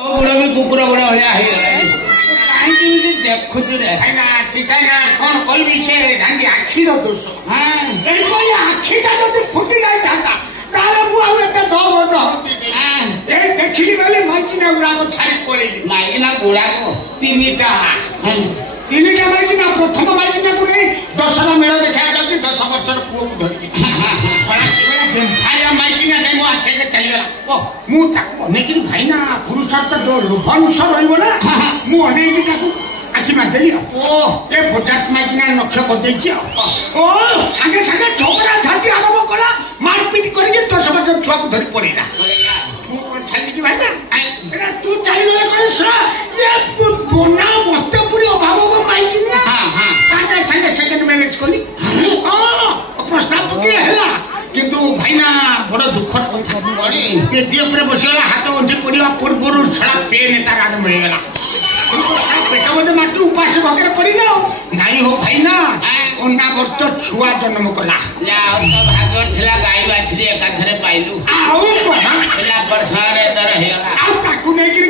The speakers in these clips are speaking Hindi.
गुड़ा भी कुकुर गुड़ा भलिया देखुଛୁ रे कौन कहबी से आखिर दोष आखिटा जब फुटी जाता देखिली बेले माइकिना गुड़ाक छाड़ी पड़े माइकिना गुड़ाक तीन माइकिना प्रथम माइकिना को नहीं 10 मेड़ देखा जाती 10 वर्षर पुओ को धरिकी माइकिना जाए आखे चलीगला मुझे भाईना पुरुषार्थ जो लोभांश रहा मुझे आखि मारदेली ए भोटात माइकिना लक्ष्य करदे सागे सागे झगड़ा झाटी आरम्भ कला मारपिट करके 10 वर्षर छुआ को धरी पड़ेगा छाड़ी भाईना तू चलीगले बना मस्तपुरी अभाव माइकिना सागे सागे सेकेंड मैरेज कली प्रस्ताव पके किंतु भाईना बड़ दुखर कथा दिए बसगला हाथ अंधी पड़ा पूर्वर छड़ा पेन तार आरम्भ हो गला पेट मत मारती उपास भगे पड़ी ना नाई हो भाईना अन्ना वर्त छुआ जन्म कला भाग्य थिला गाई बाछरी एकाथरे पाइलु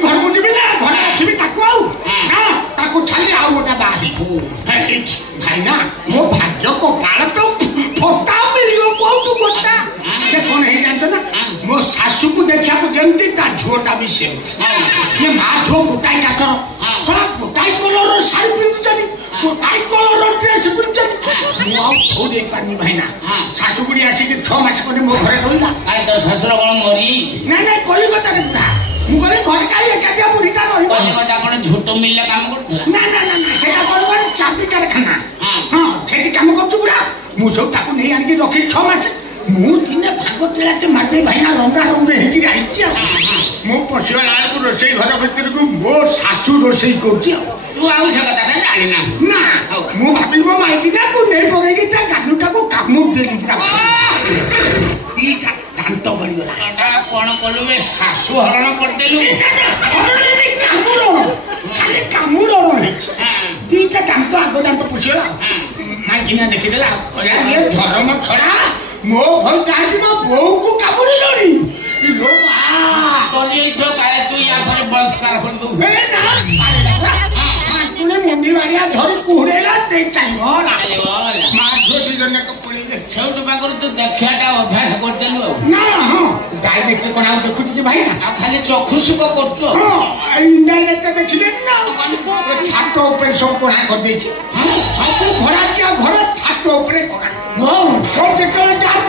घर को जीवी ना घर रखी छाली आउ गोटा बाही भाईना मो भाग्य कपाल तो फटा मिल बहुत गोटा कौन है जानते ना मो सासू को देखा जमती झुटा भी से माँ झुओ गोटाई काटर थोड़ा गोटाई कलर शाढ़ी पिंधुचनी गोटाई कलर ड्रेस पिंधुचनी पानी भाईना सासू बुढ़ी आसिक 6 मास पर मो घर रहा तो शशुर कौन मरी ना ना कलिकता मुझे घर का एकाटिया बुढ़ीटा रहा कौन झूठ मिलले काम कर ना ना ना चाबी कारखाना हाँ से कम कर बुढ़ा मुझे नहीं आनिक रखी 6 मास मुझे भाग टेलाटे मारदे भाईना रंगा रंगे मो पशिगला रोसे घर भर को मो शाशु रोसे कर तू आउ से कथा जाना ना मु भाविल मो माइकिना को नहीं पकईकि गानुटा को कामुड़ देली दांत बढ़ीगला कौन कलु शाशु हरण करदेलु खाली कामुड़ दीटा दांत आग दांत पशिगला माइकिना देखीदेला धर्म छड़ा मो घर कहीं मो बो को कामुड़ी लड़ी तू या बलात्कार कर दू मंडी बाड़िया धरी कुहड़ेला तू देखाटा अभ्यास करदेलु ना हाँ डायरेक्ट कौन देखु भाई खाली चक्षु सुख करडायरेक्ट देखिले ना छात उपर सब कणा कर सब भड़ा घर छात उपरे कणा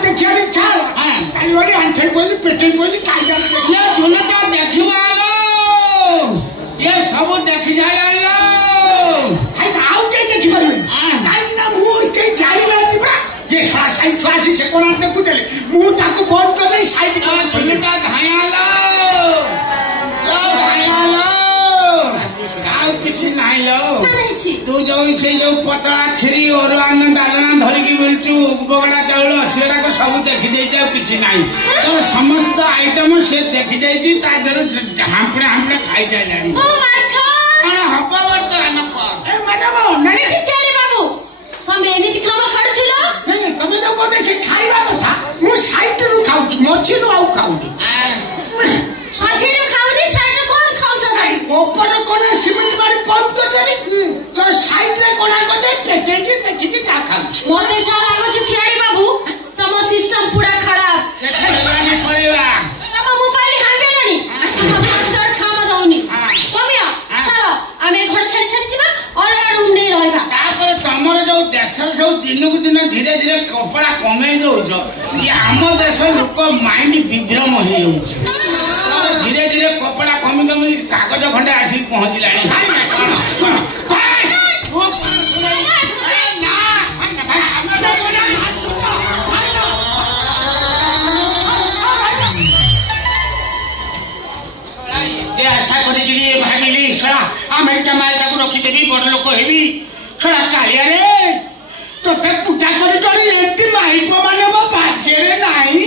देखिए इच्छा आंठे बोली पेटे बोली ये सब देखी जाए ये साइड आसी से कौन देखुदेली मुझे बंद कर साइड किसी नाई लो तू जो पतला खीरी और डालना धरिकी मिलचु बगड़ा चाउल सेटा सब देखी किसी ना तो समस्त आइटम से देखी हांपड़े हांपड़े खाई जाए हम बर्तमान हम एमिति खावा खाडुथिलो नहीं तमे तो कोते से खाइबा कथा मु साइड रु खाउती मछिनु आउ खाउती साइड खाउनी साइड कोन खाउछ साइड ऊपर कोना सिमेंट मारी पंप तो चली तो साइड रे कोना कोते पेटे की देखि की का खाउ मोते सारा आगो छु खियाड़ी बाबू तम सिस्टम पूरा खराब देखैलानी पड़ेला तम मोबाइल हांगेलानी तम पासवर्ड खामा दउनी कमिया चलो आमे घर छाड़ी छाड़ी जिबा अलग रूम नै रहबा तापर तमर जो देश सब दिन को दिन धीरे धीरे कपड़ा कमे दौच ये आम देश लोक माइंड विभ्रम हो धीरे धीरे कपड़ा कमी कमी कागज खंडे आसिक पहुंचला आशा कर भाविली छड़ा अमेरिका माइका को रखीदेवी बड़ लोक हेबी छड़ा कालिया रे तो पुटा कर माइप मान भाग्य नहीं